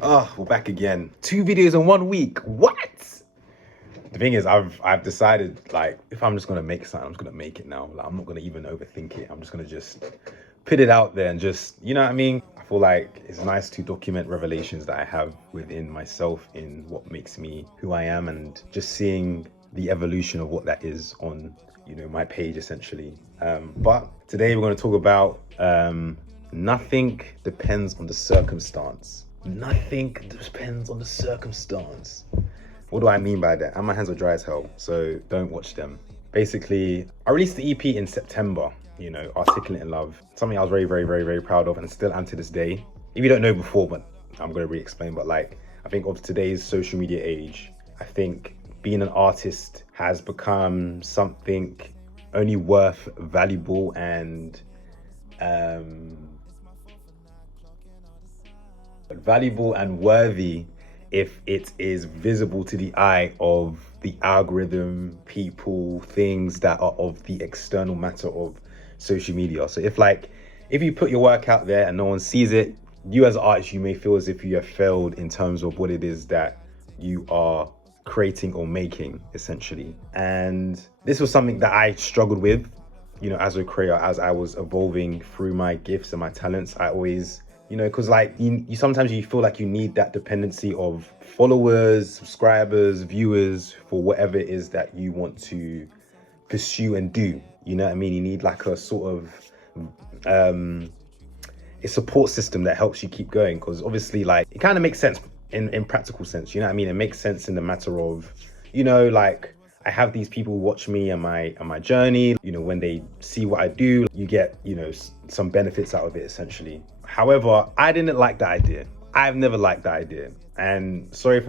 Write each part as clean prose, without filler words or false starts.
Oh, we're back again. 2 videos in 1 week. What? The thing is, I've decided, like, if I'm just gonna make something, I'm just gonna make it now. Like, I'm not gonna even overthink it. I'm just gonna just put it out there and just, you know what I mean? I feel like it's nice to document revelations that I have within myself in what makes me who I am, and just seeing the evolution of what that is on, my page essentially. But today we're gonna talk about nothing depends on the circumstance. Nothing depends on the circumstance. What do I mean by that? And my hands are dry as hell, so don't watch them. Basically, I released the EP in September, Articulate in Love. Something I was very, very, very, very proud of, and still am to this day. If you don't know before, but I'm going to re-explain, but like, I think of today's social media age, I think being an artist has become something only worth valuable and worthy if it is visible to the eye of the algorithm, people, things that are of the external matter of social media. So if you put your work out there and no one sees it, you as an artist, you may feel as if you have failed in terms of what it is that you are creating or making, essentially. And this was something that I struggled with, as a creator, as I was evolving through my gifts and my talents. I always, because like you sometimes you feel like you need that dependency of followers, subscribers, viewers for whatever it is that you want to pursue and do. You know what I mean? You need like a sort of a support system that helps you keep going, because obviously, like, it kind of makes sense in practical sense. You know what I mean? It makes sense in the matter of, like, I have these people who watch me and my journey. When they see what I do, you get, some benefits out of it essentially. However, I didn't like the idea. I've never liked the idea. And sorry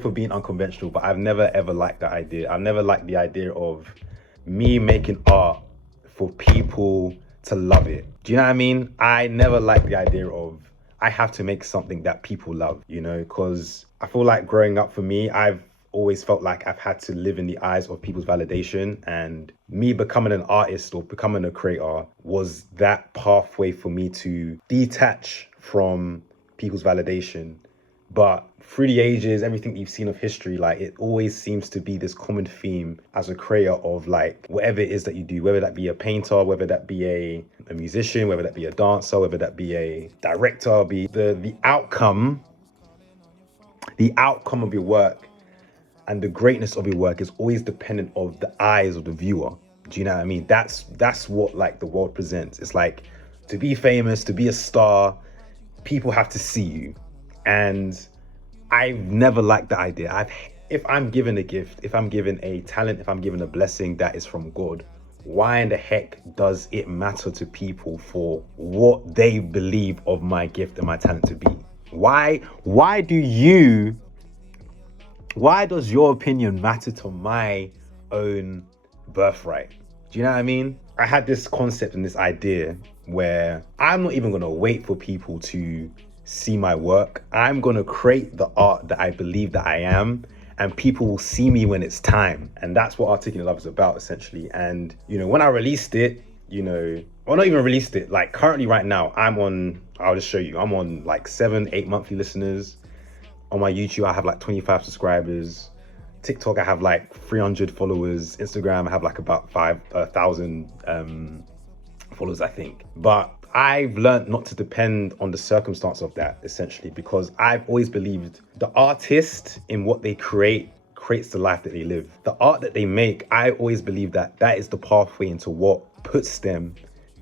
for being unconventional, but I've never ever liked the idea. I've never liked the idea of me making art for people to love it. Do you know what I mean? I never liked the idea of I have to make something that people love, because I feel like growing up for me, I've always felt like I've had to live in the eyes of people's validation, and me becoming an artist or becoming a creator was that pathway for me to detach from people's validation. But through the ages, everything you've seen of history, like, it always seems to be this common theme as a creator of, like, whatever it is that you do, whether that be a painter, whether that be a musician, whether that be a dancer, whether that be a director, be the outcome of your work and the greatness of your work is always dependent of the eyes of the viewer. Do you know what I mean? That's what, like, the world presents. It's like, to be famous, to be a star, people have to see you. And I've never liked the idea. If I'm given a gift, if I'm given a talent, if I'm given a blessing that is from God, why in the heck does it matter to people for what they believe of my gift and my talent to be? Why does your opinion matter to my own birthright? Do you know what I mean? I had this concept and this idea where I'm not even gonna wait for people to see my work. I'm gonna create the art that I believe that I am, and people will see me when it's time. And that's what Articulate Love is about, essentially. And, when I released it, well, not even released it, like, currently right now, I'll just show you, I'm on like 7-8 monthly listeners. On my YouTube, I have like 25 subscribers. TikTok, I have like 300 followers. Instagram, I have like about 5,000 followers, I think. But I've learned not to depend on the circumstance of that, essentially, because I've always believed the artist, in what they creates the life that they live. The art that they make, I always believe that that is the pathway into what puts them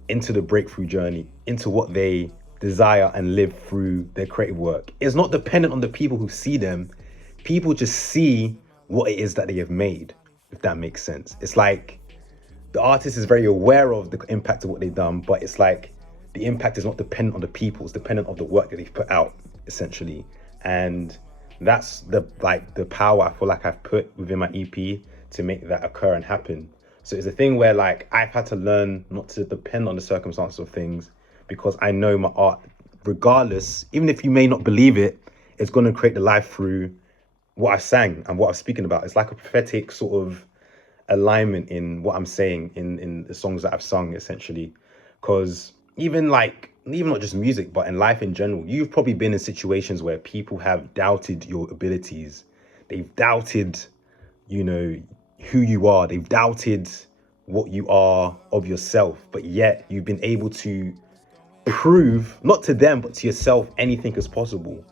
into the breakthrough journey, into what they desire and live through their creative work. It's not dependent on the people who see them. People just see what it is that they have made, if that makes sense. It's like the artist is very aware of the impact of what they've done, but it's like the impact is not dependent on the people, it's dependent on the work that they've put out, essentially. And that's the power I feel like I've put within my EP to make that occur and happen. So it's a thing where, like, I've had to learn not to depend on the circumstances of things, because I know my art, regardless, even if you may not believe it, it's going to create the life through what I sang and what I'm speaking about. It's like a prophetic sort of alignment in what I'm saying in the songs that I've sung, essentially. Because even like even not just music, but in life in general, you've probably been in situations where people have doubted your abilities. They've doubted, you know, who you are. They've doubted what you are of yourself, but yet you've been able to prove, not to them, but to yourself, anything is possible.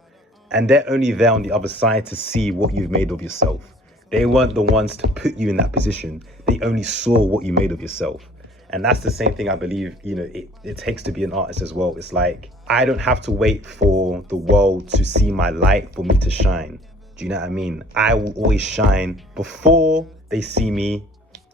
And they're only there on the other side to see what you've made of yourself. They weren't the ones to put you in that position. They only saw what you made of yourself. And that's the same thing I believe, it takes to be an artist as well. It's like, I don't have to wait for the world to see my light for me to shine. Do you know what I mean? I will always shine before they see me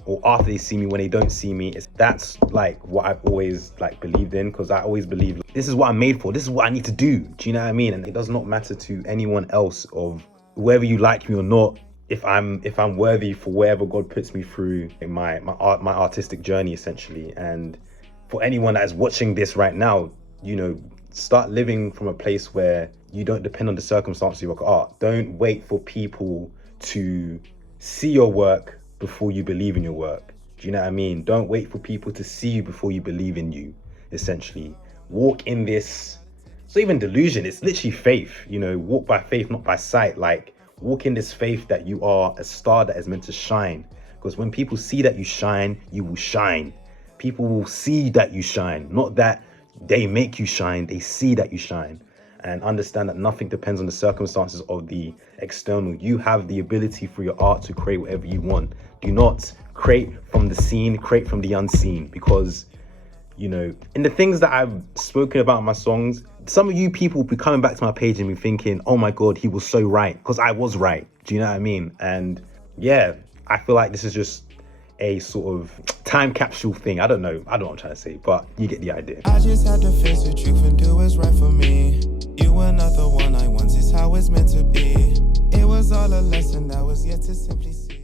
or after they see me. When they don't see me, that's like what I've always like believed in, because I always believe this is what I'm made for. This is what I need to do. Do you know what I mean? And it does not matter to anyone else of whether you like me or not. If I'm worthy for wherever God puts me through in my artistic journey, essentially. And for anyone that is watching this right now, start living from a place where you don't depend on the circumstances of your art. Don't wait for people to see your work before you believe in your work. Do you know what I mean? Don't wait for people to see you before you believe in you, essentially. Walk in this, it's not even delusion, it's literally faith. Walk by faith, not by sight. Like, walk in this faith that you are a star that is meant to shine. Because when people see that you shine, you will shine. People will see that you shine, not that they make you shine. They see that you shine. And understand that nothing depends on the circumstances of the external. You have the ability through your art to create whatever you want. Do not create from the seen, create from the unseen. Because, in the things that I've spoken about in my songs, some of you people will be coming back to my page and be thinking, oh my God, he was so right. Because I was right. Do you know what I mean? And yeah, I feel like this is just a sort of time capsule thing. I don't know what I'm trying to say, but you get the idea. I just had to face the truth and do what's right for me. You were not the one I want, it's how it's meant to be. It was all a lesson that was yet to simply see.